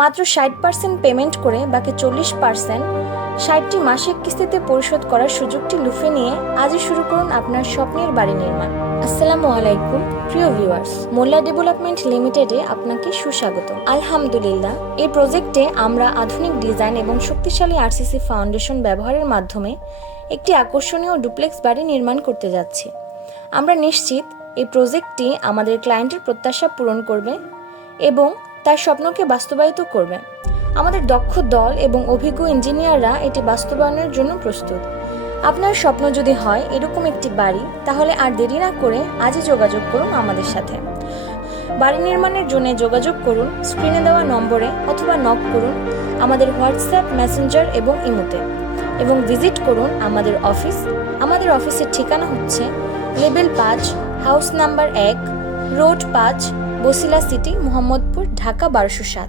মাত্র 60% পেমেন্ট করে বাকি 40% 60টি মাসিক কিস্তিতে পরিশোধ করার সুযোগটি লুফে নিয়ে আজই শুরু করুন আপনার স্বপ্নের বাড়ি নির্মাণ। আসসালামু আলাইকুম প্রিয় ভিউয়ার্স, মোল্লা ডেভেলপমেন্ট লিমিটেডে আপনাকে সুস্বাগত। আলহামদুলিল্লাহ, এই প্রজেক্টে আমরা আধুনিক ডিজাইন এবং শক্তিশালী আরসিসি ফাউন্ডেশন ব্যবহারের মাধ্যমে একটি আকর্ষণীয় ডুপ্লেক্স বাড়ি নির্মাণ করতে যাচ্ছি। আমরা নিশ্চিত এই প্রজেক্টটি আমাদের ক্লায়েন্টের প্রত্যাশা পূরণ করবে এবং তার স্বপ্নকে বাস্তবায়িত করবে। আমাদের দক্ষ দল এবং অভিজ্ঞ ইঞ্জিনিয়াররা এটি বাস্তবায়নের জন্য প্রস্তুত। আপনার স্বপ্ন যদি হয় এরকম একটি বাড়ি, তাহলে আর দেরি না করে আজই যোগাযোগ করুন আমাদের সাথে। বাড়ি নির্মাণের জন্য যোগাযোগ করুন স্ক্রিনে দেওয়া নম্বরে অথবা নক করুন আমাদের হোয়াটসঅ্যাপ, মেসেঞ্জার এবং ইমোতে, এবং ভিজিট করুন আমাদের অফিস। আমাদের অফিসের ঠিকানা হচ্ছে level 5, house number 1, road 5, Basila city, Mohammadpur, Dhaka 1207।